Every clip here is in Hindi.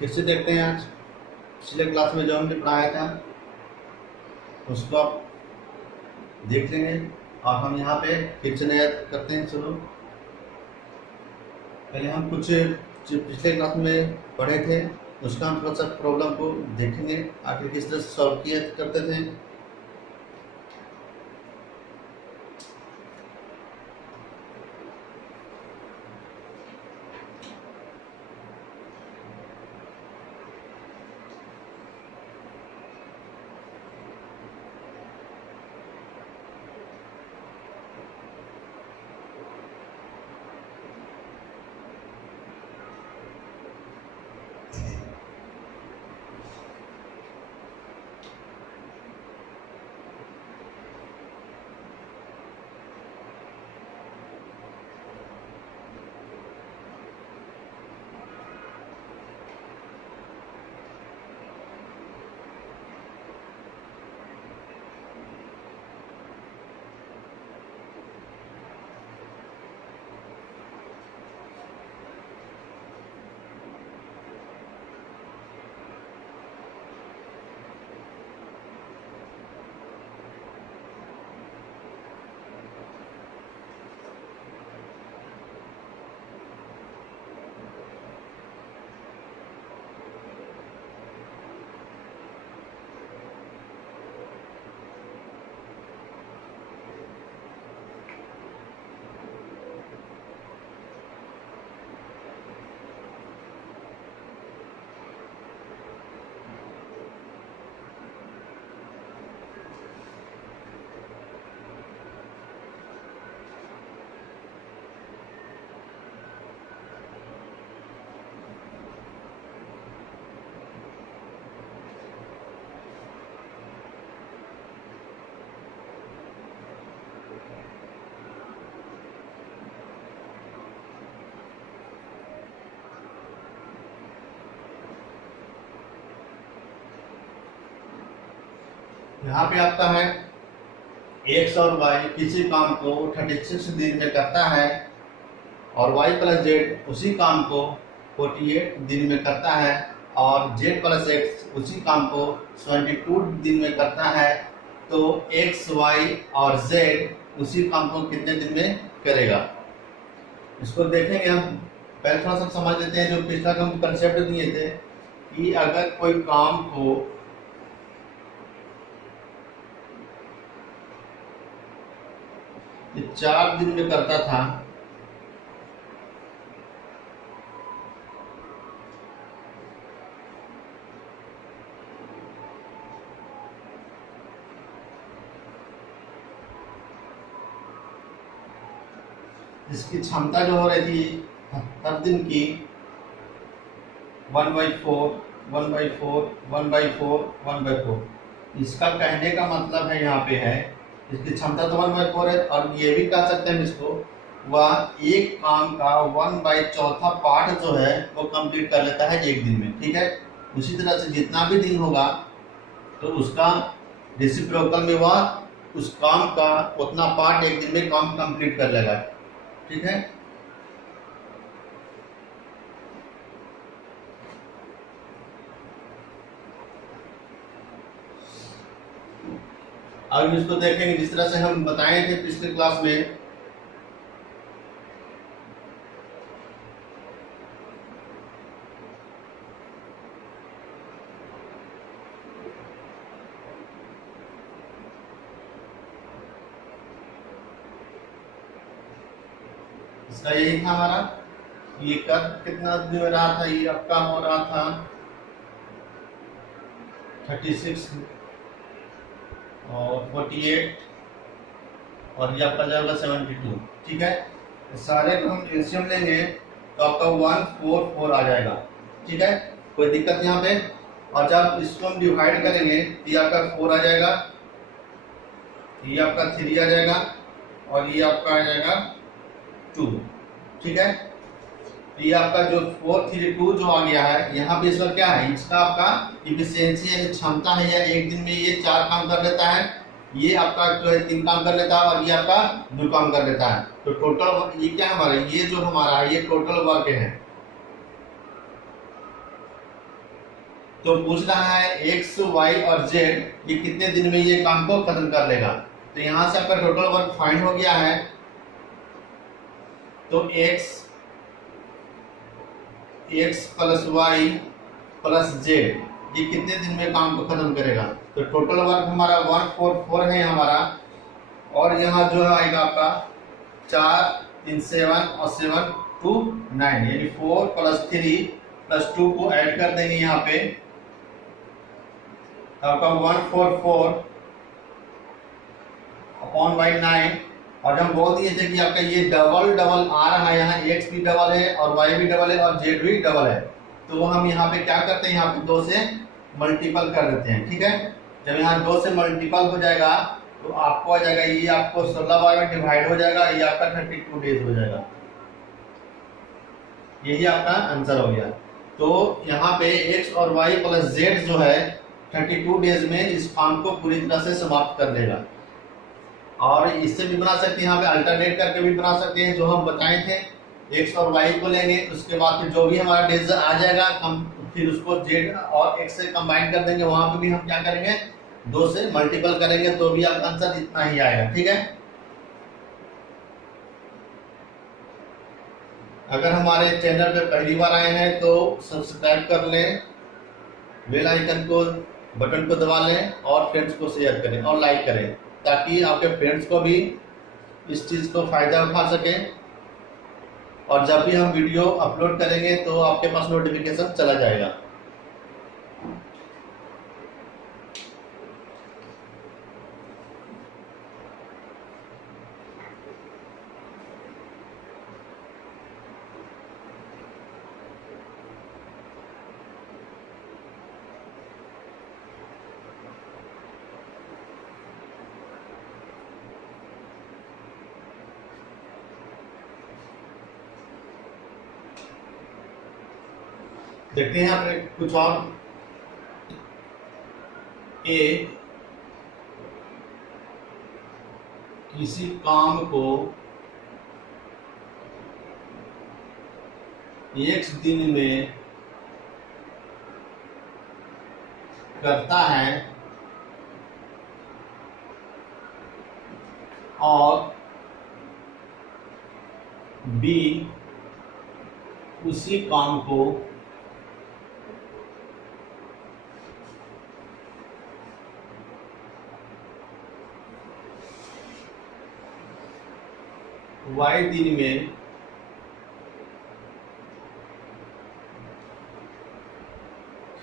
फिर से देखते हैं आज पिछले क्लास में जो हमने पढ़ाया था उसको आप देख लेंगे और हम यहाँ पे फिर से नया करते हैं। चलो पहले हम कुछ जो पिछले क्लास में पढ़े थे उसका हम थोड़ा सा प्रॉब्लम को देखेंगे आखिर किस तरह से सॉल्व किया करते थे। यहाँ पे आता है x और y किसी काम को 36 दिन में करता है और y प्लस जेड उसी काम को 48 दिन में करता है और z प्लस x उसी काम को 72 दिन में करता है। तो x, y और z उसी काम को कितने दिन में करेगा इसको देखेंगे हम। पहले थोड़ा सा समझ लेते हैं जो पिछला हम कंसेप्ट दिए थे कि अगर कोई काम को ये 4 दिन में करता था इसकी क्षमता जो हो रही थी 70 दिन की 1/4 1/4 1/4 1/4। इसका कहने का मतलब है यहाँ पे है इसकी क्षमता तो 1/4 है और ये भी कह सकते हैं इसको वह एक काम का 1/4 पार्ट जो है वो कंप्लीट कर लेता है एक दिन में। ठीक है, उसी तरह से जितना भी दिन होगा तो उसका रेसिप्रोकल में वह उस काम का उतना पार्ट एक दिन में काम कंप्लीट कर लेगा। ठीक है, अब इसको देखेंगे जिस तरह से हम बताए थे पिछले क्लास में। इसका यही था हमारा, ये कद कितना दिन में रहा था, ये आपका हो रहा था 36 और 48 और ये आपका जाएगा 72। ठीक है, सारे को हम एलसीएम लेंगे तो आपका 144 आ जाएगा। ठीक है, कोई दिक्कत यहाँ पे। और जब इसको हम डिवाइड करेंगे तो ये आपका 4 आ जाएगा, ये आपका 3 आ जाएगा और ये आपका आ जाएगा 2। ठीक है, तो ये आपका जो 432 जो आ गया है यहाँ पे इसका क्या है, इसका आपका इफिशियंसी है, क्षमता है, या एक दिन में ये 4 काम कर लेता है, ये आपका जो है 3 काम कर लेता है और ये आपका 2 काम कर लेता है। तो टोटल ये क्या हमारा, ये जो हमारा ये टोटल वर्क है। तो पूछ रहा है एक्स वाई और जेड ये कितने दिन में ये काम को खत्म कर लेगा। तो यहां से आपका टोटल वर्क फाइंड हो गया है। तो x plus y plus z ये कितने दिन में काम को खत्म करेगा। तो टोटल वर्क हमारा 144 है हमारा, और यहाँ जो आएगा आपका 4 3 7 और 7 2 9, यानी 4 + 3 + 2 को ऐड कर देंगे यहाँ पे, आपका 144 अपॉन बाई 9। और हम बोल दिए थे कि आपका ये डबल डबल आ रहा है, यहाँ एक्स भी डबल है और वाई भी डबल है और जेड भी डबल है। तो हम यहाँ पे क्या करते हैं, यहाँ पे 2 से मल्टीपल कर देते हैं। ठीक है, जब यहाँ 2 से मल्टीपल हो जाएगा तो आपको आ जाएगा, ये आपको 16 बार में डिवाइड हो जाएगा, ये आपका 32 डेज हो जाएगा। यही आपका आंसर हो गया। तो यहाँ पे एक्स और वाई प्लस जेड जो है 32 डेज में इस काम को पूरी तरह से समाप्त कर देगा। और इससे भी बना सकते हैं, यहाँ पे अल्टरनेट करके भी बना सकते हैं, जो हम बताए थे। एक्स और वाई को लेंगे, उसके बाद फिर जो भी हमारा डेज आ जाएगा फिर उसको जेड और एक्स से कंबाइन कर देंगे। वहां पे भी हम क्या करेंगे, 2 से मल्टीपल करेंगे, तो भी आपका आंसर इतना ही आएगा। ठीक है, अगर हमारे चैनल पे पहली बार आए हैं तो सब्सक्राइब कर लें, बेल आइकन को बटन को दबा लें और फ्रेंड्स को शेयर करें और लाइक करें, ताकि आपके फ्रेंड्स को भी इस चीज़ को फायदा उठा सकें। और जब भी हम वीडियो अपलोड करेंगे तो आपके पास नोटिफिकेशन चला जाएगा। देखते हैं आपने कुछ और। ए किसी काम को एक दिन में करता है और बी उसी काम को वाई दिन में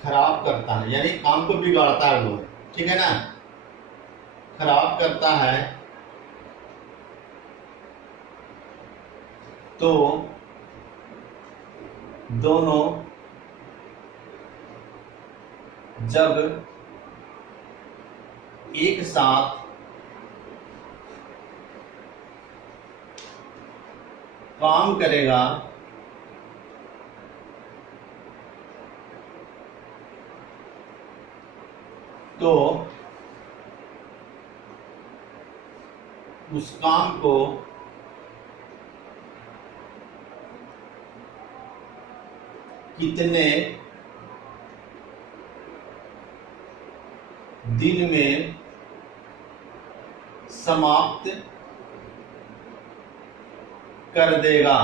खराब करता है, यानी काम को बिगाड़ता है वो। ठीक है ना, खराब करता है, तो दोनों जब एक साथ काम करेगा तो उस काम को कितने दिन में समाप्त कर देगा।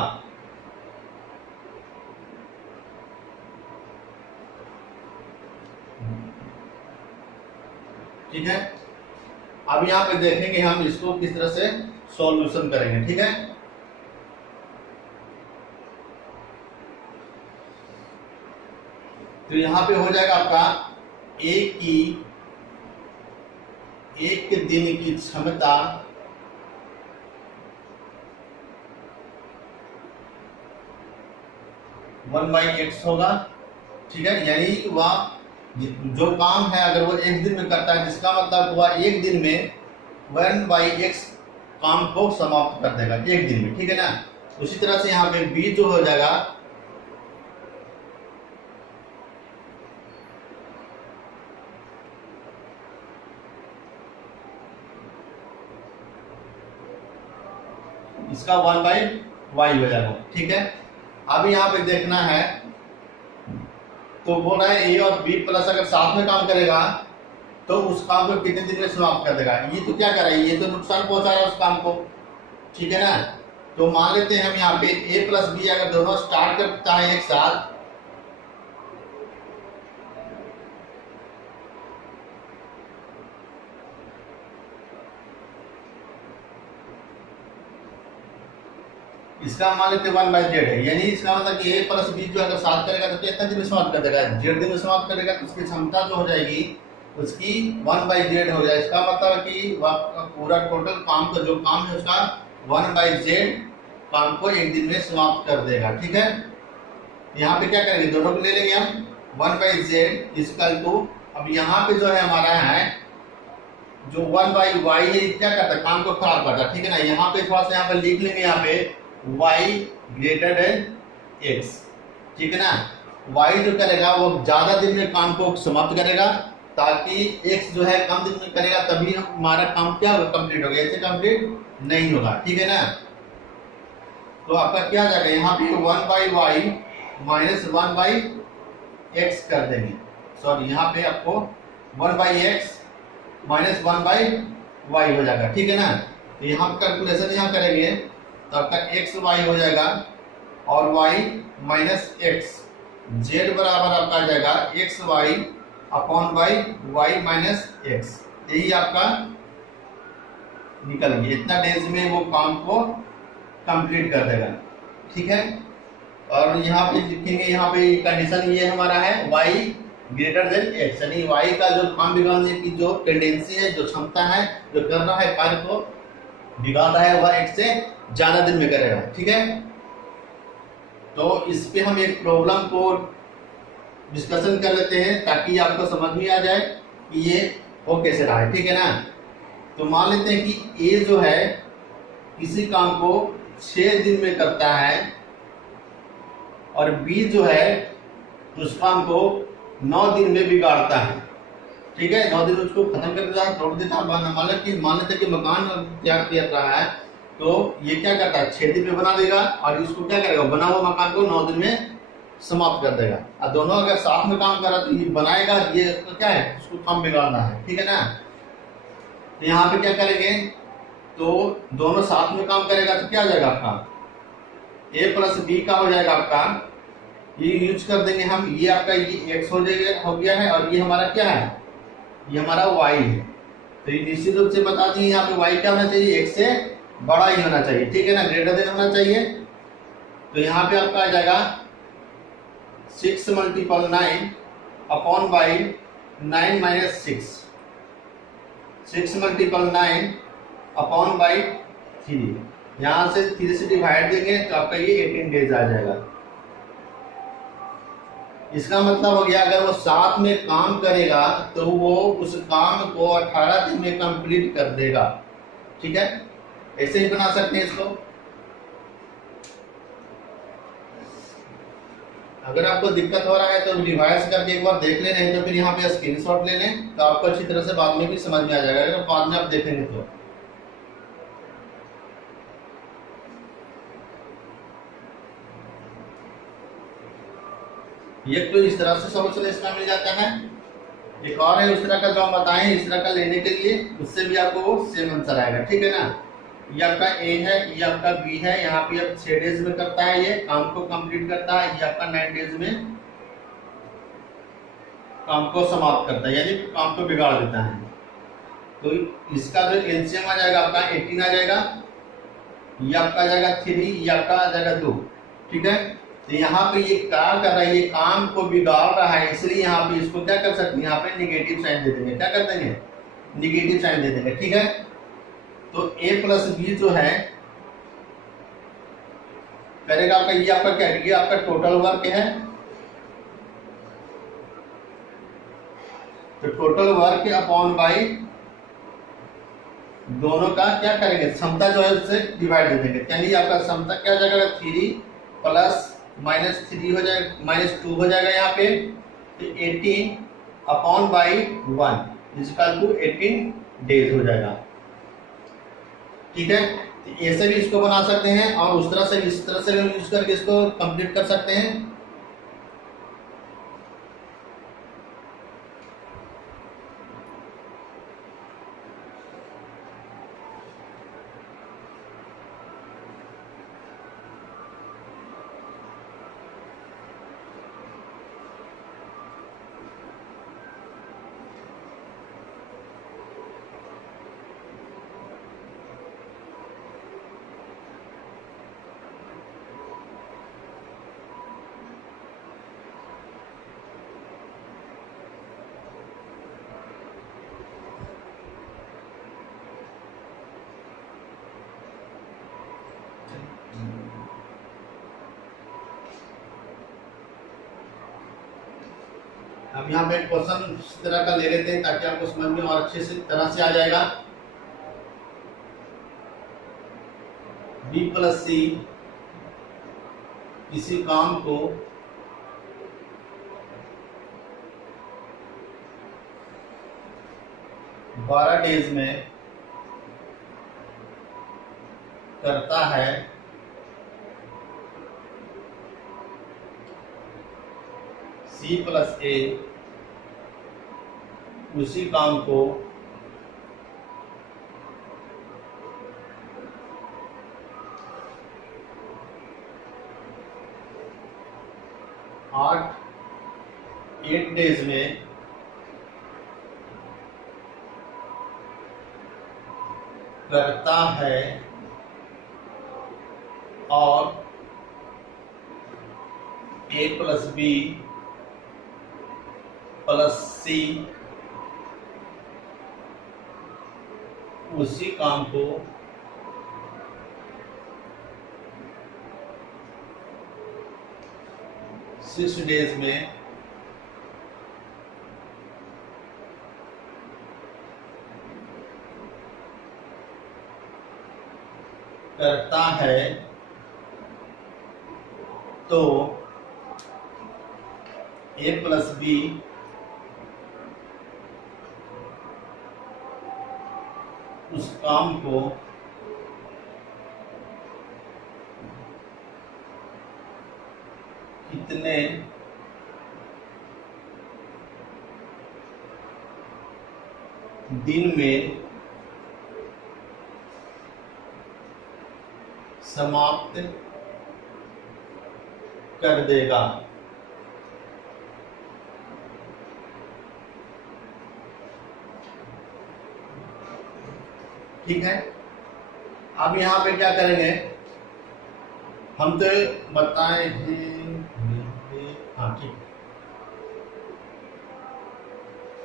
ठीक है, अब यहां पे देखेंगे हम इसको किस तरह से सॉल्यूशन करेंगे। ठीक है, तो यहां पे हो जाएगा आपका एक दिन की क्षमता वन बाई एक्स होगा। ठीक है, यानी वह जो काम है अगर वो एक दिन में करता है, जिसका मतलब हुआ एक दिन में 1/x काम को समाप्त कर देगा एक दिन में। ठीक है ना, उसी तरह से यहाँ पे b जो हो जाएगा इसका 1/y हो जाएगा। ठीक है, अब यहाँ पे देखना है तो बोल रहा है ए और बी प्लस अगर साथ में काम करेगा तो उस काम को कितने दिन में समाप्त कर देगा। ये तो क्या कर रहा है, ये तो नुकसान पहुंचा रहा है उस काम को, ठीक है ना। तो मान लेते हैं हम यहाँ पे ए प्लस बी अगर दोनों स्टार्ट करता है एक साथ, इसका मान लेते हैं 1/z है, यानी इसका मतलब कि ए प्लस बी जो अगर साथ करेगा तो कितना दिन में समाप्त कर देगा, z दिन में समाप्त करेगा, तो उसकी क्षमता जो हो जाएगी उसकी 1/z हो जाएगा। इसका मतलब कि पूरा टोटल काम का जो काम है उसका 1/z काम को एक दिन में समाप्त कर देगा, ठीक है। यहाँ पे क्या करेंगे, दोनों को ले लेंगे हम 1/z इक्वल टू, अब यहाँ पे जो है हमारा है जो 1/y है क्या करता है, काम को खराब करता है, ठीक है ना। यहाँ पे थोड़ा सा यहाँ पे लिख लेंगे, यहाँ पे y ग्रेटर देन x, ठीक है ना। y जो करेगा वो ज्यादा दिन में काम को समाप्त करेगा, ताकि x जो है कम दिन में करेगा, तभी हमारा काम क्या होगा, कंप्लीट होगा, ऐसे कंप्लीट नहीं होगा, ठीक है ना। तो आपका क्या जाएगा, यहाँ पे 1/y माइनस 1/x कर देंगे, सॉरी यहाँ पे आपको 1/x माइनस 1/y हो जाएगा, ठीक है ना। तो यहाँ कैलकुलेशन यहाँ करेंगे तो आपका x y हो जाएगा और y माइनस x, z बराबर आपका आ जाएगा x y upon y minus x, यही आपका निकल गया। इतना डेज में वो काम को कंप्लीट कर देगा, ठीक है। और यहाँ पे लिखेंगे, यहाँ पे कंडीशन ये हमारा है y ग्रेटर देन x, यानी y का जो काम बिगाड़ने की जो टेंडेंसी है, जो क्षमता है, जो कर रहा है कार्य को बिगाड़ रहा है, वह x से ज्यादा दिन में करेगा, ठीक है। तो इस पे हम एक प्रॉब्लम को डिस्कशन कर लेते हैं ताकि आपको समझ में आ जाए कि ये हो कैसे रहा है, ठीक है ना। तो मान लेते हैं कि ए जो है किसी काम को 6 दिन में करता है और बी जो है उस काम को 9 दिन में बिगाड़ता है, ठीक है। 9 दिन उसको खत्म कर देता है, तोड़ देता है। मान लेते कि मकान तैयार किया रहा है, तो ये क्या करता है 6 दिन में बना देगा और इसको क्या करेगा, बना हुआ मकान को 9 दिन में समाप्त कर देगा। और दोनों अगर साथ में काम करा तो ये बनाएगा, ये तो क्या है, उसको काम बिगाड़ना है, ठीक है ना। तो यहाँ पे क्या करेंगे, तो दोनों साथ में काम करेगा तो क्या हो जाएगा आपका a प्लस बी का हो जाएगा आपका, ये यूज कर देंगे हम, ये आपका ये x हो गया है और ये हमारा क्या है, ये हमारा y है। तो ये निश्चित रूप से बता दें यहाँ पे y क्या होना चाहिए, x से बड़ा ही होना चाहिए, ठीक है ना, ग्रेटर देन होना चाहिए। तो यहाँ पे आपका आ जाएगा 6 × 9 upon by 9 minus 6, 6 × 9 upon by 3, यहाँ से 3 से डिवाइड देंगे तो आपका ये 18 डेज आ जाएगा। इसका मतलब हो गया अगर वो साथ में काम करेगा तो वो उस काम को 18 दिन में कंप्लीट कर देगा, ठीक है। ऐसे ही बना सकते हैं इसको। अगर आपको दिक्कत हो रहा है तो रिवाइज करके एक बार देख लें, नहीं तो फिर यहाँ पे स्क्रीनशॉट ले लें, तो आपको अच्छी तरह से बाद में भी समझ में आ जाएगा, अगर बाद में आप देखेंगे तो। ये तो इस तरह से सॉल्यूशन इसका मिल जाता है। एक और है उस तरह का जो हम बताएं, इस तरह का लेने के लिए, उससे भी आपको सेम आंसर आएगा, ठीक है ना। ये आपका ए है, ये आपका बी है, यहाँ पे अब 6 डेज में करता है, ये काम को कंप्लीट करता है, ये आपका 9 डेज में काम को समाप्त करता है, यानी काम को बिगाड़ देता है। तो इसका जो एलसीएम आ जाएगा आपका 18 आ जाएगा, ये आपका आ जाएगा 3, ये आपका आ जाएगा 2, ठीक है। तो यहाँ पे ये क्या कर रहा है, ये काम को बिगाड़ रहा है, इसलिए यहाँ पे इसको क्या कर सकते हैं, यहाँ पे निगेटिव साइन दे देंगे, क्या कर देंगे, निगेटिव साइन दे देंगे, ठीक है। तो a प्लस बी जो है करेगा आपका, ये आपका क्या है, ये आपका टोटल वर्क है। तो टोटल वर्क अपॉन बाई दोनों का क्या करेंगे, क्षमता जो है उससे डिवाइड दे देंगे, यानी आपका क्षमता क्या हो जाएगा 3 प्लस -3 हो जाएगा, -2 हो जाएगा यहाँ पे। तो 18 upon by 1 equal to 18 days हो जाएगा, ठीक है। तो ऐसे भी इसको बना सकते हैं और उस तरह से इस तरह से यूज करके इसको कंप्लीट कर सकते हैं। अब यहाँ पे क्वेश्चन इस तरह का ले लेते हैं ताकि आपको समझ में और अच्छे से तरह से आ जाएगा। बी प्लस सी किसी काम को बारह डेज में करता है, सी प्लस ए उसी काम को 8 डेज में करता है और ए प्लस बी प्लस सी उसी काम को 6 डेज में करता है, तो ए प्लस बी उस काम को कितने दिन में समाप्त कर देगा। ठीक है, अब यहाँ पे क्या करेंगे हम, तो बताए हैं, हाँ ठीक,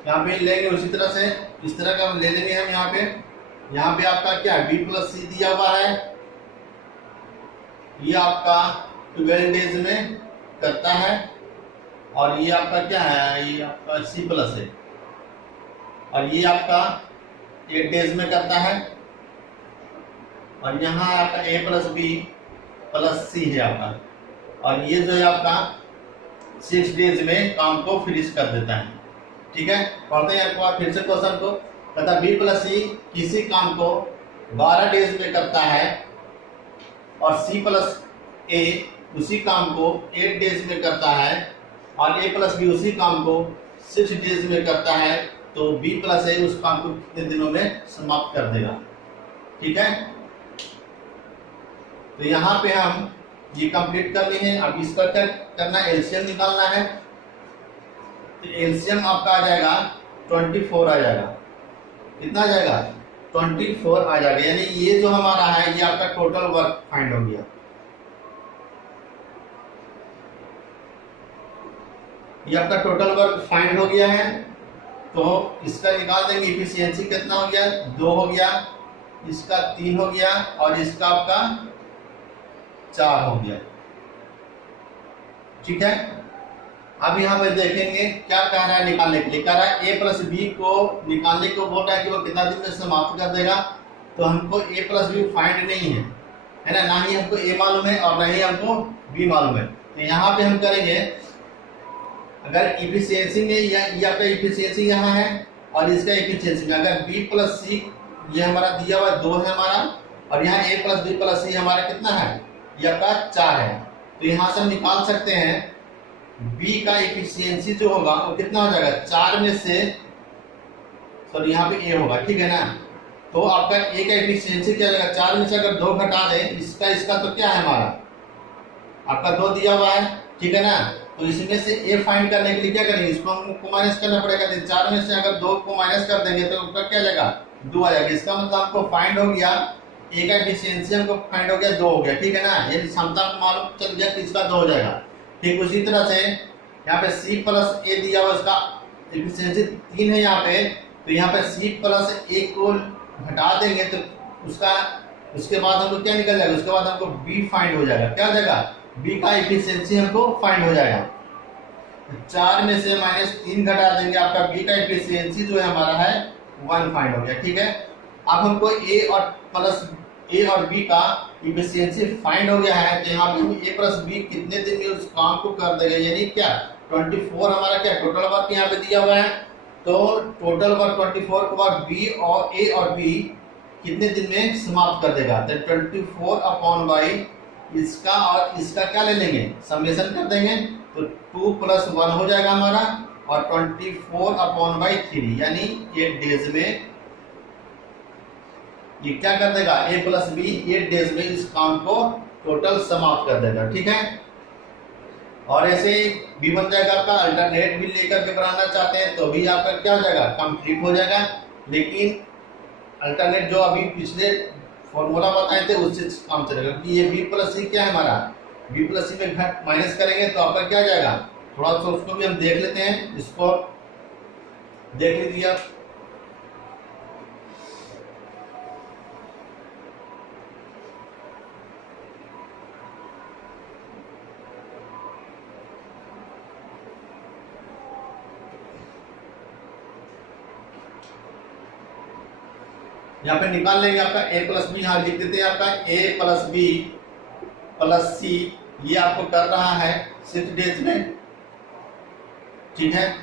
यहाँ पे लेंगे उसी तरह से, इस तरह का ले लेंगे हम। यहाँ पे आपका क्या बी प्लस सी दिया हुआ है, ये आपका 12 डेज में करता है, और ये आपका क्या है, ये आपका सी प्लस है, और ये आपका 8 डेज में करता है, और यहाँ आपका ए प्लस बी प्लस सी है आपका, और ये जो है आपका 6 डेज में काम को फिनिश कर देता है। ठीक है, पढ़ते हैं आपको फिर से क्वेश्चन को। तथा बी प्लस सी किसी काम को 12 डेज में करता है और सी प्लस ए उसी काम को 8 डेज में करता है, और ए प्लस बी उसी काम को 6 डेज में करता है, तो बी प्लस ए उस काम को कितने दिनों में समाप्त कर देगा। ठीक है, तो यहाँ पे हम ये कंप्लीट कर लिए हैं। अब इसका क्या करना है, एलसीएम निकालना है। तो एलसीएम आपका आ जाएगा 24 आ जाएगा। कितना आ जाएगा, 24 आ जाएगा। यानी ये जो हमारा है ये आपका टोटल वर्क फाइंड हो गया। ये आपका टोटल वर्क फाइंड हो गया है, तो इसका निकाल देंगे। इफिशियंसी कितना हो गया, 2 हो गया, इसका 3 हो गया, और इसका आपका 4 हो गया। ठीक है, अब यहाँ पे देखेंगे क्या कह रहा है निकालने के लिए। कह रहा है ए प्लस बी को निकालने को बोल रहा है कि वो कितना दिन में समाप्त कर देगा। तो हमको ए प्लस बी फाइंड नहीं है ना, ना ही हमको ए मालूम है और ना ही हमको बी मालूम है। तो यहाँ पे हम करेंगे, अगर इफिशियंसी में ये आपका इफिशियंसी यहाँ है और इसका इफिशियंसी में अगर बी प्लस सी ये हमारा दिया हुआ 2 है हमारा, और यहाँ ए प्लस बी प्लस सी हमारा कितना है, ये आपका 4 है। तो यहाँ से हम निकाल सकते हैं B का इफिशियंसी जो होगा वो कितना हो जाएगा, 4 में से, सॉरी यहाँ पे A होगा। ठीक है ना, तो आपका A का इफिशियंसी क्या जाएगा, 4 में से अगर 2 घटा दें इसका तो क्या है हमारा, आपका 2 दिया हुआ है। ठीक है ना, तो इसमें से A फाइंड करने के लिए क्या करेंगे, इसको हमको माइनस करना पड़ेगा। तो 4 में से अगर 2 को माइनस कर देंगे तो उसका क्या जाएगा, 2 आ जाएगा। इसका मतलब आपको फाइंड हो गया, A का इफिशियंसी हमको फाइंड हो गया, 2 हो गया। ठीक है ना, ये क्षमता मालूम चल गया कि इसका 2 हो जाएगा। ठीक उसी तरह से यहाँ पे C प्लस ए दिया हुआ, इसका इफिशियंसी 3 है यहाँ पे। तो यहाँ पे C प्लस ए को घटा देंगे तो उसके बाद हमको क्या निकल जाएगा, उसके बाद हमको B फाइंड हो जाएगा। क्या हो जाएगा, B का इफिशियंसी हमको फाइंड हो जाएगा। 4 में से -3 घटा देंगे, आपका बी का एफिशिएंसी जो है हमारा है 1 फाइंड हो गया। ठीक है, अब हमको ए और बी का इफिशियंसी फाइंड हो गया है, तो यहाँ पे हम ए प्लस बी कितने दिन में उस काम को कर देगा, यानी क्या 24 हमारा क्या टोटल वर्क यहाँ पे दिया हुआ है, तो टोटल वर्क 24 के बाद बी और ए और बी कितने दिन में समाप्त कर देगा, तो 24 अपॉन बाई इसका और इसका क्या ले लेंगे, समेशन कर देंगे, तो 2 + 1 हो जाएगा हमारा, और 24 अपॉन बाई 3 यानी 8 डेज में ये क्या कर देगा, ए प्लस बी 8 डेज में इस काम को टोटल समाप्त कर देगा। ठीक है, और ऐसे भी बन जाएगा आपका, अल्टरनेट भी लेकर के बनाना चाहते हैं तो भी आपका क्या हो जाएगा, कंप्लीट हो जाएगा। लेकिन अल्टरनेट जो अभी पिछले फॉर्मूला बताए थे उससे काम चलेगा, क्योंकि ये बी प्लस सी क्या है हमारा, बी प्लस सी में घट माइनस करेंगे तो आपका क्या जाएगा, थोड़ा सा उसको भी हम देख लेते हैं, इसको देख लीजिए आप। यहाँ पे निकाल लेंगे आपका ए प्लस बी, यहाँ लिख देते हैं आपका ए प्लस बी प्लस सी, ये आपको कर रहा है 6 डेज में। ठीक है,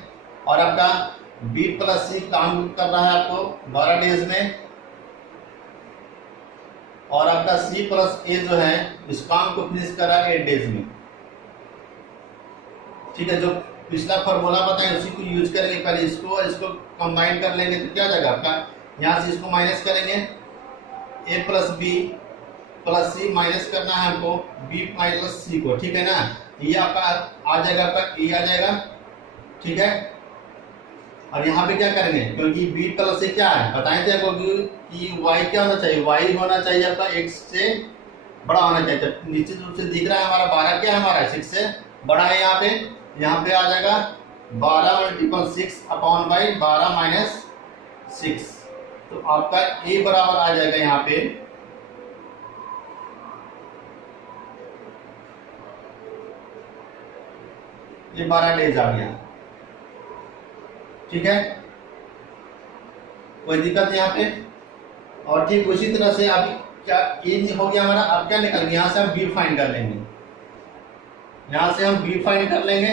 और आपका बी प्लस सी काम कर रहा है आपको 12 डेज में, और आपका सी प्लस ए जो है इस काम को फिनिश कर रहा है 8 डेज में। ठीक है, जो पिछला फॉर्मूला बताएं उसी को यूज करेंगे, पहले इसको कंबाइन कर लेंगे तो क्या जाएगा आपका, यहाँ से इसको माइनस करेंगे, ए प्लस बी प्लस सी माइनस करना है हमको बी माइनस सी को। ठीक है ना, ये आपका आ जाएगा, आपका ए आ जाएगा। ठीक है, और यहाँ पे क्या करेंगे, क्योंकि बी प्लस सी क्या है बताए थे आपको कि वाई क्या होना चाहिए, वाई होना चाहिए आपका एक्स से बड़ा होना चाहिए, तो निश्चित रूप से दिख रहा है हमारा 12 क्या है, हमारा 6 से बड़ा है। यहाँ पे आ जाएगा 12 × 6 अपॉन बाई 12 - 6, तो आपका ए बराबर आ जाएगा यहाँ पे ये 12 डेज आ गया। ठीक है, कोई दिक्कत यहाँ पे, और ठीक उसी तरह से अभी क्या ए हो गया हमारा, अब क्या निकल गया, यहाँ से हम बी फाइंड कर लेंगे, यहाँ से हम बी फाइंड कर लेंगे।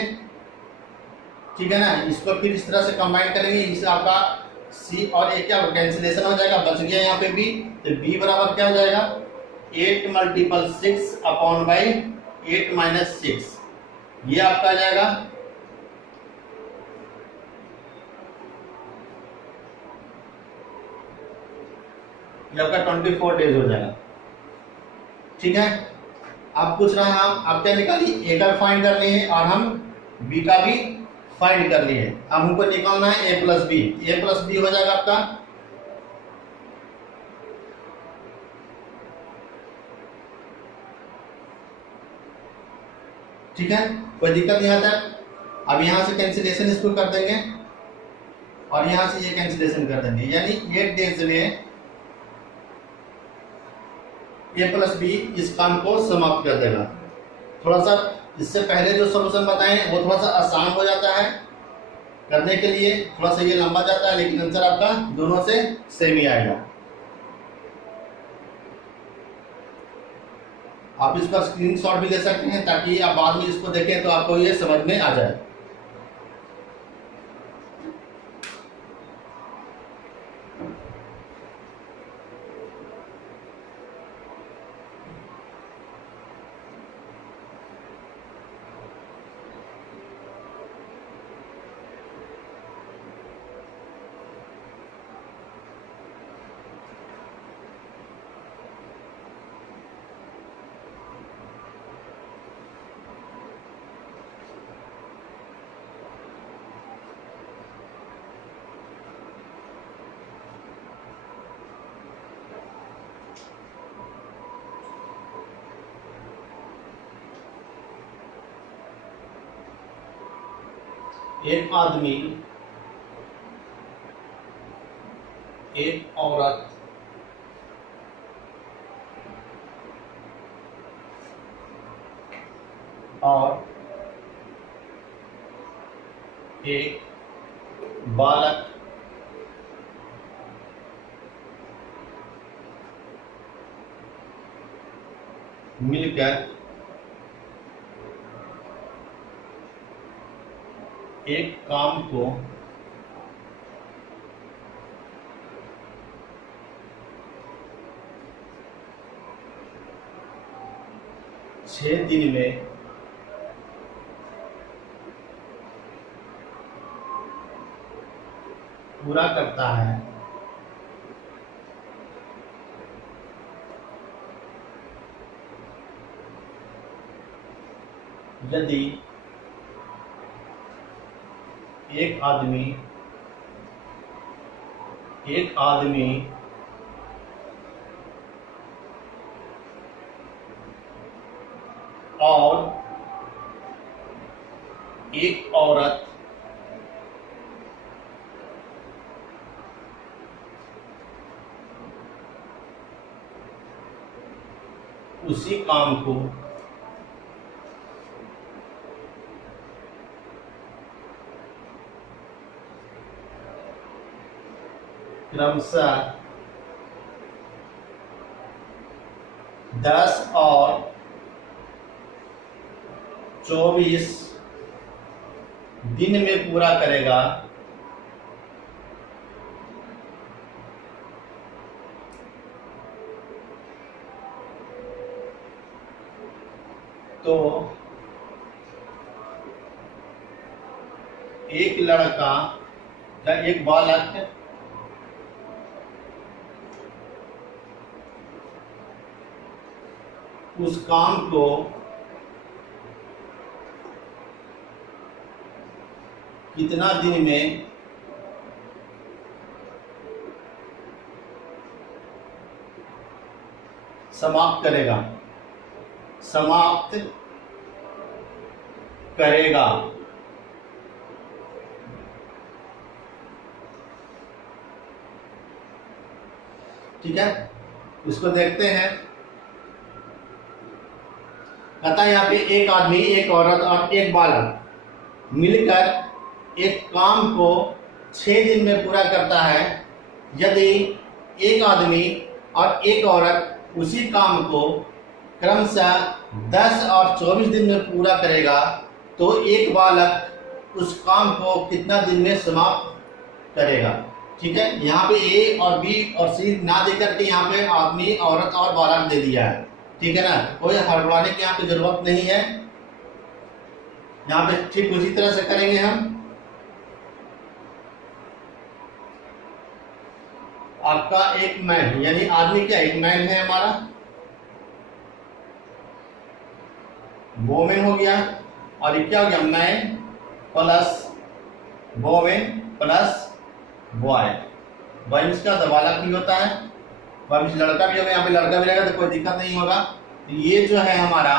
ठीक है ना, इसको फिर इस तरह से कंबाइन करेंगे, इससे आपका सी और ए क्या कैंसिलेशन हो जाएगा, बच गया यहाँ पे बी, तो बी बराबर क्या हो जाएगा 8 × 6 अपॉन बाई 8 - 6, ये आपका आ जाएगा। ये आपका 24 डेज हो जाएगा। ठीक है, आप पूछ रहे हैं हम आप क्या निकालिए, ए का फाइंड कर लिए और हम बी का भी फाइंड कर लिए, अब हमको निकालना है ए प्लस बी, ए प्लस बी हो जाएगा आपका ठीक है, कोई दिक्कत नहीं आता। अब यहाँ से कैंसिलेशन इसको कर देंगे और यहाँ से ये कैंसिलेशन कर देंगे, यानी 8 डेज में ए प्लस बी इस काम को समाप्त कर देगा। थोड़ा सा इससे पहले जो सॉल्यूशन बताएं वो थोड़ा सा आसान हो जाता है करने के लिए, थोड़ा सा ये लंबा जाता है, लेकिन आंसर आपका दोनों से सेम ही आएगा। आप इसका स्क्रीनशॉट भी ले सकते हैं ताकि आप बाद में इसको देखें तो आपको ये समझ में आ जाए। एक आदमी, एक औरत और एक बालक मिलकर एक काम को 6 दिन में पूरा करता है, यदि एक आदमी और एक औरत उसी काम को क्रमशः 10 और 24 दिन में पूरा करेगा, तो एक लड़का या एक बालक उस काम को कितना दिन में समाप्त करेगा। ठीक है, इसको देखते हैं। कहता है यहाँ पे एक आदमी, एक औरत और एक बालक मिलकर एक काम को 6 दिन में पूरा करता है, यदि एक आदमी और एक औरत उसी काम को क्रमशः 10 और 24 दिन में पूरा करेगा, तो एक बालक उस काम को कितना दिन में समाप्त करेगा। ठीक है, यहाँ पे ए और बी और सी ना देकर के यहाँ पे आदमी, औरत और बालक दे दिया है। ठीक है ना, कोई हड़बड़ाने की यहाँ पे जरूरत नहीं है। यहाँ पे ठीक उसी तरह से करेंगे हम। आपका एक मैन, यानी आदमी क्या, एक मैन है हमारा, वोमेन हो गया, और ये क्या हो गया, man plus women plus boy. वंश का बालक भी होता है, वंश लड़का भी होगा, यहाँ पे लड़का भी रहेगा तो कोई दिक्कत नहीं होगा। तो ये जो है हमारा,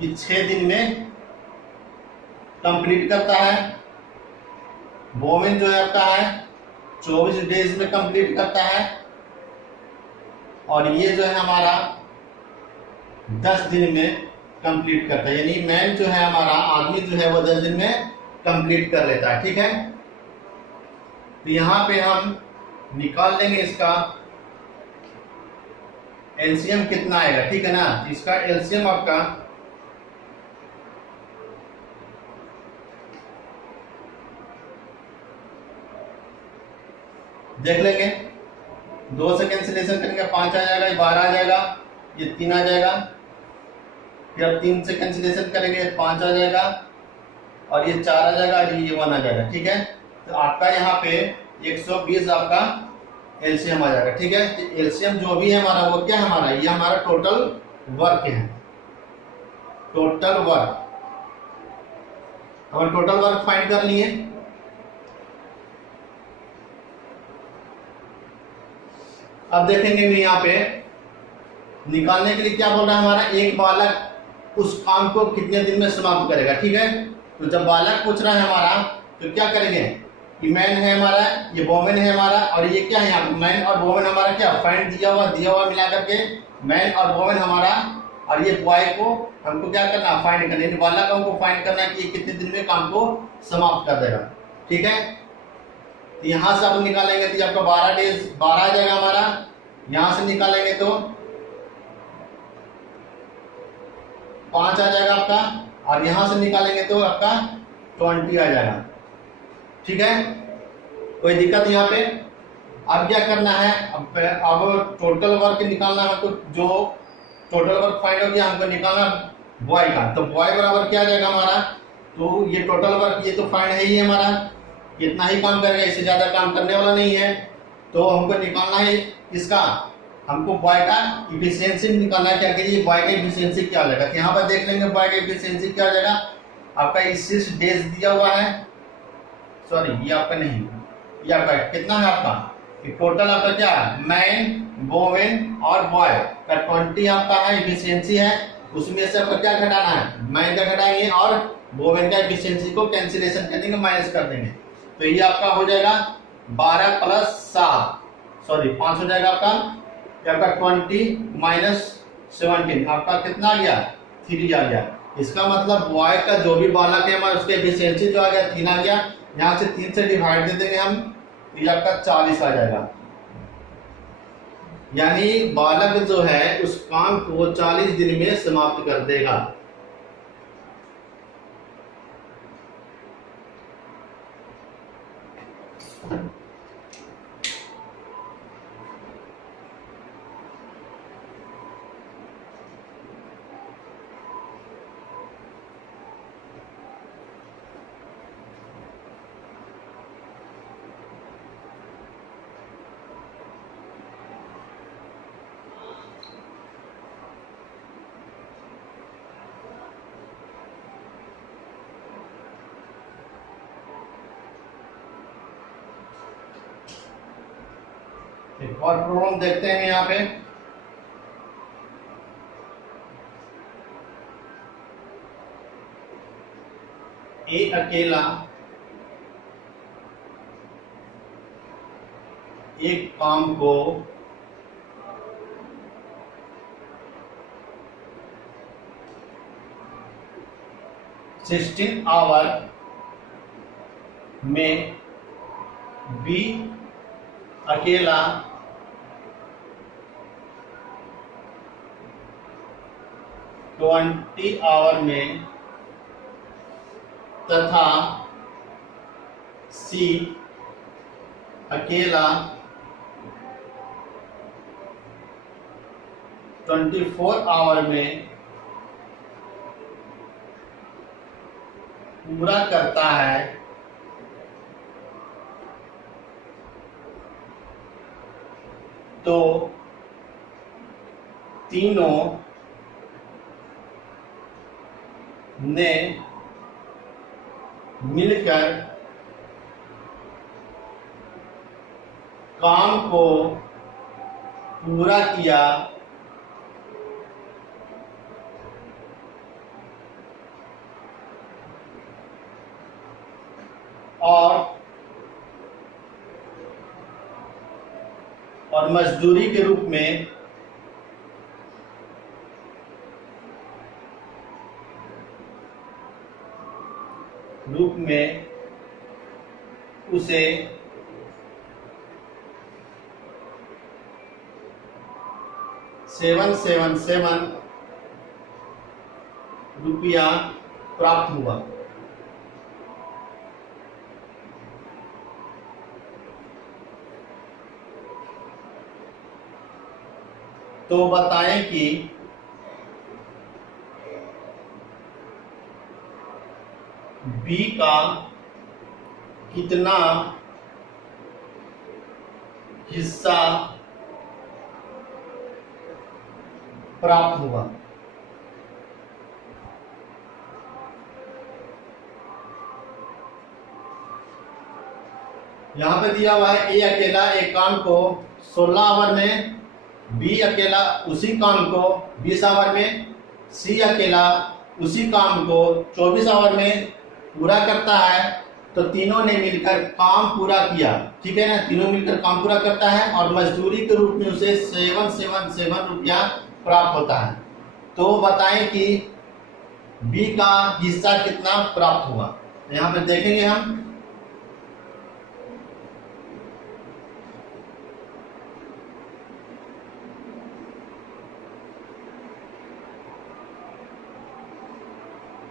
ये 6 दिन में कंप्लीट करता है। वोमेन जो है आपका है 24 डेज में कंप्लीट करता है, और ये जो है हमारा 10 दिन में कंप्लीट करता है। यानी मैन जो है हमारा, आदमी जो है वो 10 दिन में कंप्लीट कर लेता है। ठीक है, तो यहां पे हम निकाल लेंगे इसका एलसीएम कितना आएगा। ठीक है ना, इसका एलसीएम आपका देख लेंगे, 2 से कैंसिलेशन करेंगे 5 आ जाएगा, 12 आ जाएगा, ये 3 आ जाएगा, फिर 3 से कैंसिलेशन करेंगे 5 आ जाएगा, और ये 4 आ जाएगा, और ये 1 आ जाएगा। ठीक है, तो आपका यहाँ पे 120 आपका एलसीएम आ जाएगा। ठीक है, तो एलसीएम जो भी है हमारा, वो क्या है हमारा, ये हमारा टोटल वर्क है। टोटल वर्क, हम टोटल वर्क फाइंड कर लिए। अब देखेंगे भी यहाँ पे निकालने के लिए क्या बोल रहा है हमारा, एक बालक उस काम को कितने दिन में समाप्त करेगा। ठीक है, तो जब बालक पूछ रहा है हमारा, तो क्या करेंगे, ये मैन है हमारा, ये वोमेन है हमारा, और ये क्या है यहाँ मैन और वोमेन हमारा क्या फाइंड दिया हुआ मिला करके मैन और वोमेन हमारा, और ये बॉय को हमको क्या करना, फाइंड करना, यानी वाला का हमको फाइंड करना कि ये कितने दिन में काम को समाप्त कर देगा। ठीक है, तो यहां से आप निकालेंगे तो आपका 12 डेज 12 आ जाएगा हमारा। यहां से निकालेंगे तो 5 आ जाएगा आपका, और यहां से निकालेंगे तो आपका 20 आ जाएगा। ठीक है, कोई दिक्कत यहाँ पे? अब क्या करना है, अब टोटल वर्क निकालना है हमको। जो टोटल वर्क फाइंड हो गया, हमको निकालना बॉय का। तो बॉय बराबर क्या आ जाएगा हमारा, तो ये टोटल वर्क ये तो फाइंड है ही हमारा, इतना ही काम करेगा, इससे ज्यादा काम करने वाला नहीं है। तो हमको निकालना है इसका, हमको बॉय का इफिशियंसी निकालना है। क्या करिए, बॉय का इफिशियंसी क्या हो जाएगा, यहाँ पर देख लेंगे बॉय का इफिशियंसी क्या हो जाएगा। आपका 6 डेज दिया हुआ है, सॉरी ये आपका नहीं, ये आपका कितना है आपका टोटल, आपका क्या मैन वोमेन और बॉय का 20 आपका है इफिशियंसी है। उसमें से आपका क्या घटाना है, मैन का घटाएंगे और वोमेन का इफिशियंसी को कैंसिलेशन कर देंगे, माइनस कर देंगे। तो ये आपका हो जाएगा 12 प्लस 7, सॉरी 5 हो जाएगा आपका। आपका 20 माइनस 17 आपका कितना आ गया, 3 आ गया। इसका मतलब बॉय का जो भी बालक है हमारा, उसके एफिशिएंसी जो आ गया 3 आ गया। यहाँ से 3 से डिवाइड दे देंगे हम, ये आपका 40 आ जाएगा। यानी बालक जो है उस काम को 40 दिन में समाप्त कर देगा। एक और प्रॉब्लम देखते हैं यहाँ पे। एक अकेला एक काम को सिक्सटीन आवर में, बी अकेला 20 आवर में तथा सी अकेला 24 आवर में पूरा करता है, तो तीनों ने मिलकर काम को पूरा किया और मजदूरी के रूप में उसे 777 रुपया प्राप्त हुआ। तो बताएं कि बी का कितना हिस्सा प्राप्त हुआ। यहां पे दिया हुआ है ए अकेला एक काम को 16 आवर में, बी अकेला उसी काम को 20 आवर में, सी अकेला उसी काम को 24 आवर में पूरा करता है। तो तीनों ने मिलकर काम पूरा किया, ठीक है ना, तीनों मिलकर काम पूरा करता है और मजदूरी के रूप में उसे 777 रुपया प्राप्त होता है। तो बताएं कि बी का हिस्सा कितना प्राप्त हुआ। तो यहाँ पे देखेंगे हम,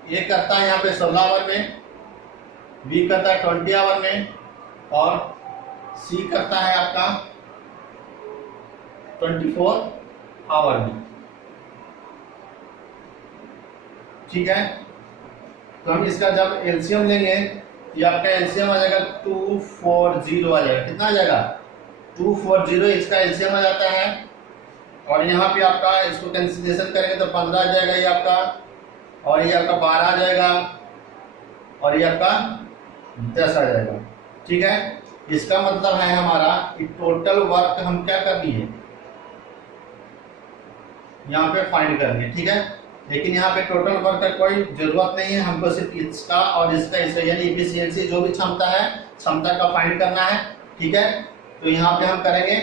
ए करता है यहाँ पे 16 आवर में, बी करता है 20 आवर में, और सी करता है आपका 24 आवर में। ठीक है, तो हम इसका जब एलसीएम लेंगे, ये आपका एलसीएम आ जाएगा 240 आ जाएगा। कितना आ जाएगा? 240 इसका एलसीएम आ जाता है। और यहाँ पे आपका इसको कैंसिलेशन करेंगे तो 15 आ जाएगा ये आपका, और ये आपका 12 आ जाएगा, और ये आपका 10 आ जाएगा। ठीक है, इसका मतलब है हमारा कि टोटल वर्क हम क्या कर लिए, यहाँ पे फाइंड करेंगे। ठीक है, लेकिन यहाँ पे टोटल वर्क का कोई जरूरत नहीं है, हमको सिर्फ इसका और इसका यानी इफिशियंसी जो भी क्षमता है, क्षमता का फाइंड करना है। ठीक है, तो यहाँ पे हम करेंगे।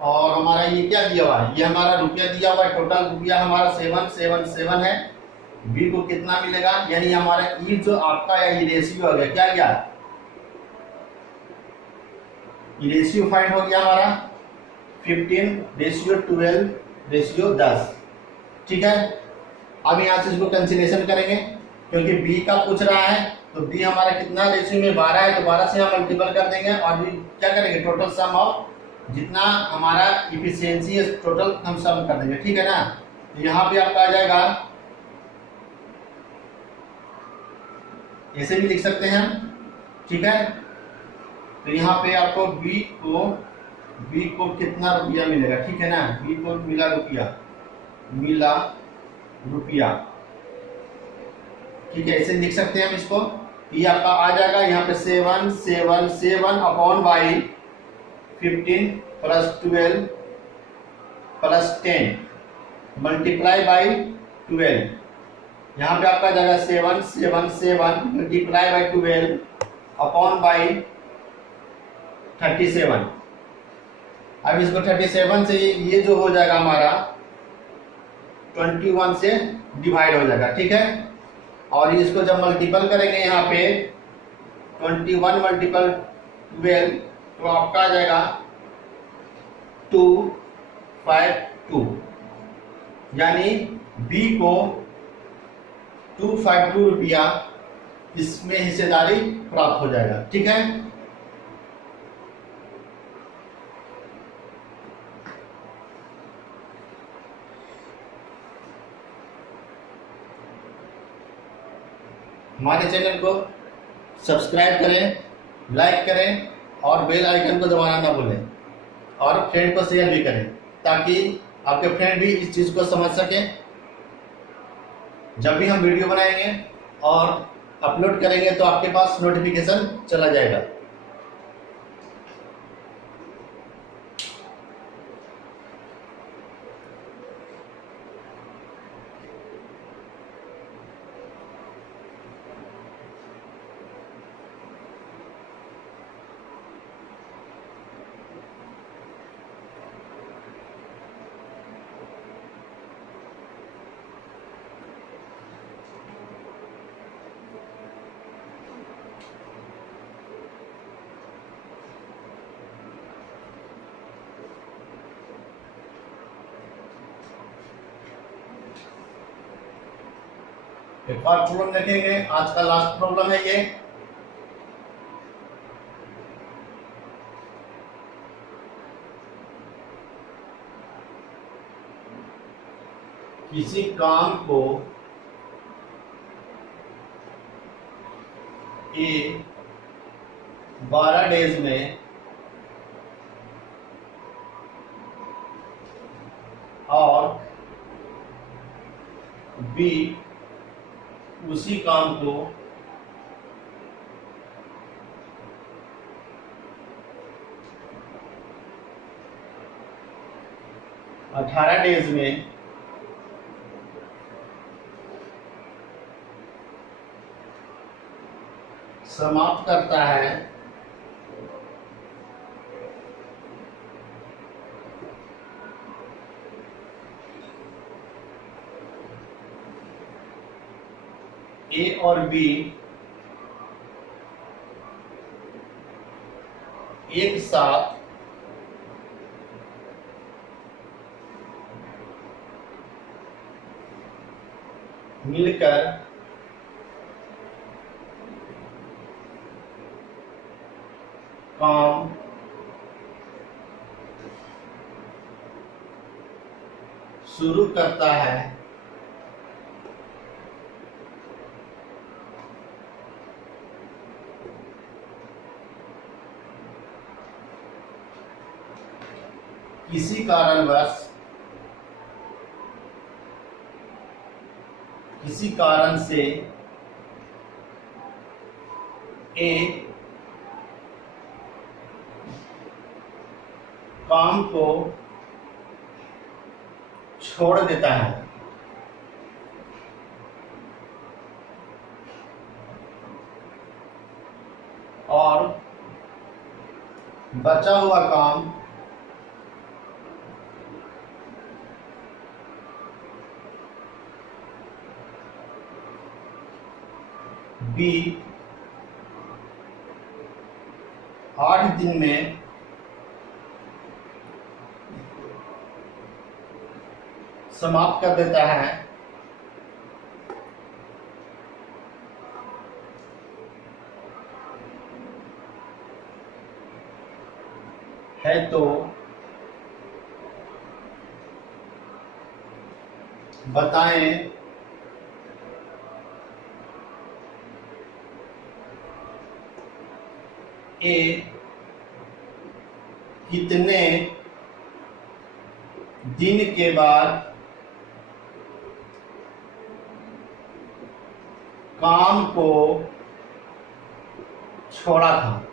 और हमारा ये क्या दिया हुआ है, ये हमारा रुपया दिया हुआ है, टोटल रुपया हमारा 777 है। बी को कितना मिलेगा, यानी हमारा ई जो आपका ये रेशियो हो गया, क्या गया, ये रेशियो फाइंड हो गया हमारा 15:12:10। ठीक है, अब यहाँ से इसको कैंसिलेशन करेंगे, क्योंकि बी का पूछ रहा है, तो बी हमारा कितना रेशियो में 12 है, तो 12 से हम मल्टीपल कर देंगे, और भी क्या करेंगे, टोटल सम ऑफ जितना हमारा इफिशियंसी है टोटल हम सम कर देंगे। ठीक है ना, तो यहाँ पे आपका आ जाएगा, ऐसे भी लिख सकते हैं हम। ठीक है, तो यहाँ पे आपको बी को कितना रुपया मिलेगा। ठीक है ना, बी को मिला रुपया। ठीक है, ऐसे लिख सकते हैं हम इसको। ये आपका आ जाएगा यहाँ पे 777 upon by 15 plus 12 plus 10 multiply by 12। यहाँ पे आपका जाएगा 777 मल्टीप्लाई बाई 12 अपॉन बाई 37। अब इसको 37 से ये जो हो जाएगा हमारा 21 से डिवाइड हो जाएगा। ठीक है, और इसको जब मल्टीपल करेंगे यहाँ पे 21 मल्टीपल 12, तो आपका आ जाएगा 252, यानी बी को 252 रुपया इसमें हिस्सेदारी प्राप्त हो जाएगा। ठीक है, हमारे चैनल को सब्सक्राइब करें, लाइक करें, और बेल आइकन को दबाना ना भूलें, और फ्रेंड को शेयर भी करें, ताकि आपके फ्रेंड भी इस चीज़ को समझ सके। जब भी हम वीडियो बनाएंगे और अपलोड करेंगे तो आपके पास नोटिफिकेशन चला जाएगा। एक और प्रॉब्लम देखेंगे, आज का लास्ट प्रॉब्लम है ये। किसी काम को ए 12 डेज में और बी उसी काम को 18 डेज में समाप्त करता है, ए और बी एक साथ मिलकर काम शुरू करता है किसी कारण से ए काम को छोड़ देता है और बचा हुआ काम बी 8 दिन में समाप्त कर देता है तो बताएं ए कितने दिन के बाद काम को छोड़ा था।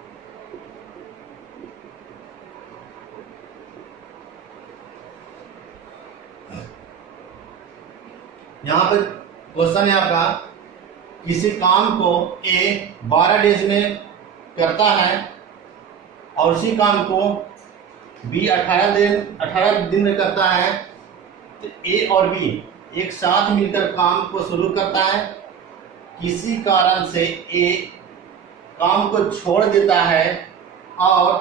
यहां पर क्वेश्चन है आपका, किसी काम को ए 12 डेज में करता है और उसी काम को बी 18 दिन में करता है, तो ए और बी एक साथ मिलकर काम को शुरू करता है। किसी कारण से ए काम को छोड़ देता है और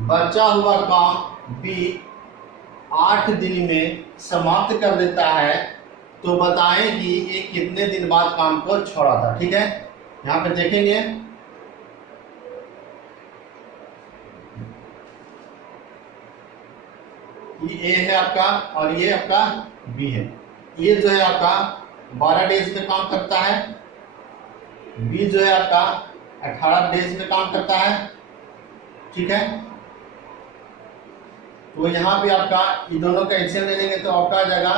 बचा हुआ काम बी 8 दिन में समाप्त कर देता है, तो बताएं कि ये कितने दिन बाद काम को छोड़ा था। ठीक है, यहां पे देखेंगे ये ए है आपका और ये आपका बी है। ये जो है आपका 12 डेज में काम करता है, बी जो है आपका 18 डेज में काम करता है। ठीक है, तो यहाँ पे आपका इन दोनों का एलसीएम ले लेंगे तो आपका आ जाएगा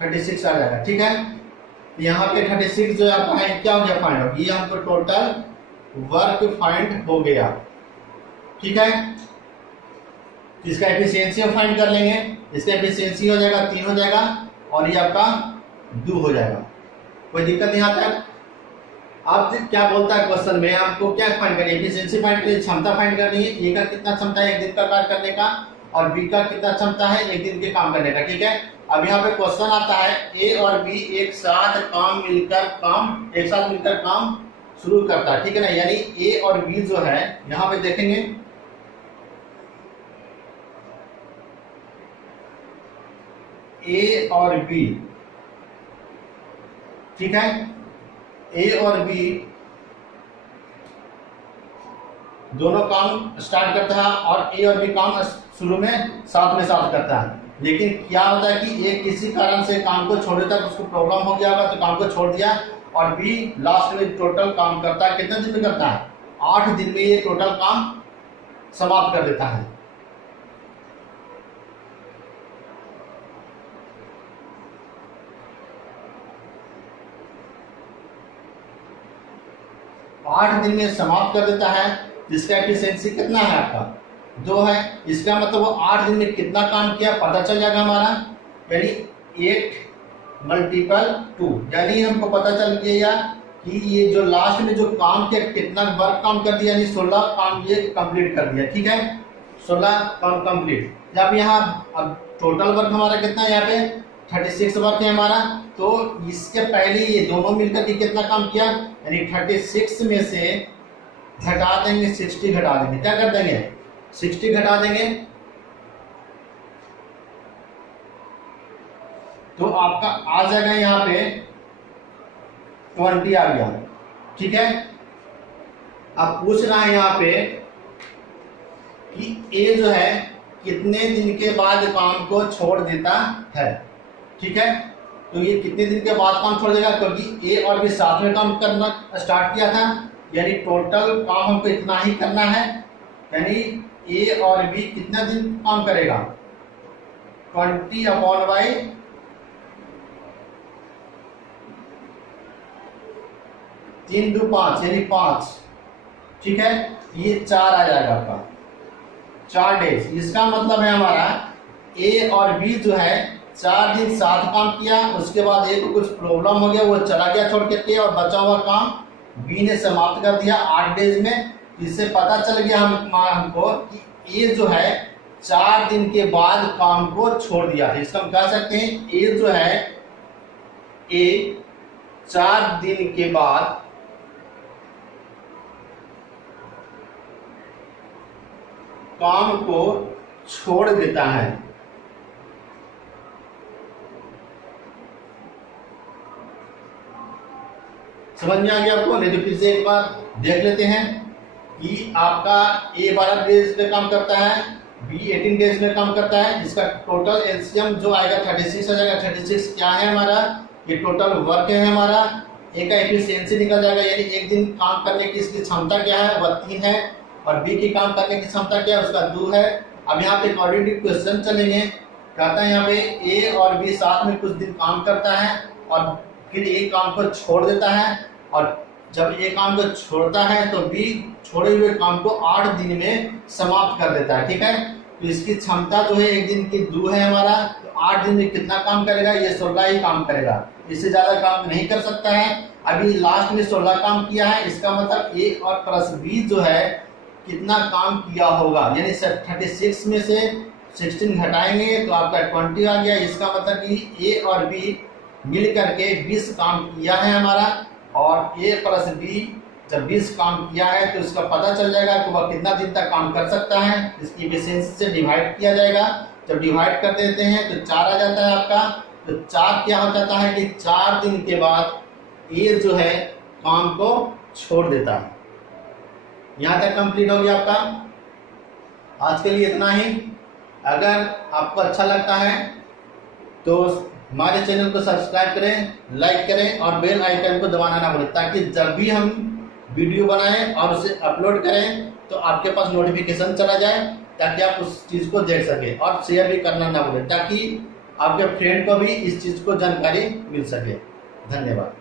36 आ जाएगा। ठीक है, यहाँ पे 36 जो है आपका क्या हो गया फाइंड आउट, ये हमको टोटल वर्क फाइंड हो गया। ठीक है, इसका एफिशिएंसी हम फाइंड कर लेंगे, इसका एफिशिएंसी हो जाएगा 3 हो जाएगा और ये आपका 2 हो जाएगा। कोई दिक्कत नहीं आता है। अब क्या बोलता है क्वेश्चन में, आपको क्या फाइंड करनी है, एफिशिएंसी फाइंड करनी है, क्षमता फाइंड करनी है। ए का कितना क्षमता है 1 दिन का कार्य करने का और बी का कितना क्षमता है 1 दिन के काम करने का। ठीक है, अब यहाँ पे क्वेश्चन आता है ए और बी एक साथ मिलकर काम शुरू करता है। ठीक है ना, यानी ए और बी जो है यहाँ पे देखेंगे ए और बी। ठीक है, ए और बी दोनों काम स्टार्ट करता है और ए और बी काम शुरू में साथ करता है। लेकिन क्या होता है कि ए किसी कारण से काम को छोड़ देता है, उसको प्रॉब्लम हो गया होगा तो काम को छोड़ दिया, और बी लास्ट में टोटल काम करता है। कितने दिन में करता है 8 दिन में ये टोटल काम समाप्त कर देता है। आठ दिन में समाप्त कर देता है, जिसका एफिशिएंसी कितना है आपका 2 है। इसका मतलब वो 8 दिन में कितना काम किया पता चल जाएगा हमारा, यानी 8 × 2, यानी हमको पता चल गया कि ये जो लास्ट में जो काम किया कितना वर्क काम कर दिया, यानी 16 काम ये कंप्लीट कर दिया। ठीक है, 16 काम कंप्लीट। जब यहाँ अब टोटल वर्क हमारा कितना है, यहाँ पे 36 वर्क है हमारा, तो इसके पहले ये दोनों मिलकर के कितना काम किया, यानी 36 में से घटा देंगे 60, घटा देंगे, क्या कर देंगे 60 घटा देंगे, तो आपका आ जाएगा यहाँ पे 20 आ गया। ठीक है, अब पूछ रहा है यहाँ पे कि ए जो है कितने दिन के बाद काम को छोड़ देता है। ठीक है, तो ये कितने दिन के बाद काम छोड़ देगा, क्योंकि ए और बी साथ में काम करना स्टार्ट किया था, यानी टोटल काम हमको इतना ही करना है, यानी ए और बी कितना दिन काम करेगा 20/, 3 2 5 यानी 5। ठीक है, ये 4 आ जाएगा आपका 4 डेज। इसका मतलब है हमारा ए और बी जो है 4 दिन साथ काम किया, उसके बाद ए को कुछ प्रॉब्लम हो गया, वो चला गया छोड़ के, और बचा हुआ काम बी ने समाप्त कर दिया 8 डेज में। इससे पता चल गया हमको कि ए जो है 4 दिन के बाद काम को छोड़ दिया। इसका हम कह सकते हैं ए जो है ए 4 दिन के बाद काम को छोड़ देता है। समझ में आ गया आपको? नहीं तो फिर से एक बार देख लेते हैं कि आपका ए 12 डेज में काम करता है, बी 18 डेज में काम करता है। इसका टोटल एलसीएम जो आएगा 36 आ जाएगा। 36 क्या है हमारा, ये टोटल वर्क है हमारा। ए का एफिशिएंसी निकल जाएगा, यानी एक दिन काम करने की इसकी क्षमता क्या है, वह 3 है, और बी की काम करने की क्षमता क्या है, उसका 2 है। अब यहाँ पे कोऑर्डिनेट क्वेश्चन चलेंगे, कहता है यहाँ पे ए और बी साथ में कुछ दिन काम करता है और फिर ए काम को छोड़ देता है, और जब ए काम को छोड़ता है तो बी छोड़े हुए काम को 8 दिन में समाप्त कर देता है। ठीक है, तो इसकी क्षमता जो है एक दिन की 2 है हमारा, तो 8 दिन में कितना काम करेगा, ये 16 ही काम करेगा, इससे ज्यादा काम नहीं कर सकता है। अभी लास्ट में 16 काम किया है, इसका मतलब ए और प्लस बी जो है कितना काम किया होगा, यानी 36 में से 16 घटाएंगे तो आपका 20 आ गया। इसका मतलब कि ए और बी मिल करके 20 काम किया है हमारा, और ए प्लस बी जब 20 काम किया है तो इसका पता चल जाएगा कि वह कितना दिन तक काम कर सकता है। इसकी एफिशिएंसी से डिवाइड किया जाएगा, जब डिवाइड कर देते हैं तो 4 आ जाता है आपका। तो 4 क्या हो जाता है कि 4 दिन के बाद ए जो है काम को छोड़ देता है। यहाँ तक कंप्लीट हो गया आपका। आज के लिए इतना ही। अगर आपको अच्छा लगता है तो हमारे चैनल को सब्सक्राइब करें, लाइक करें और बेल आइकन को दबाना ना भूलें, ताकि जब भी हम वीडियो बनाएं और उसे अपलोड करें तो आपके पास नोटिफिकेशन चला जाए, ताकि आप उस चीज़ को देख सकें। और शेयर भी करना ना भूलें, ताकि आपके फ्रेंड को भी इस चीज़ को जानकारी मिल सके। धन्यवाद।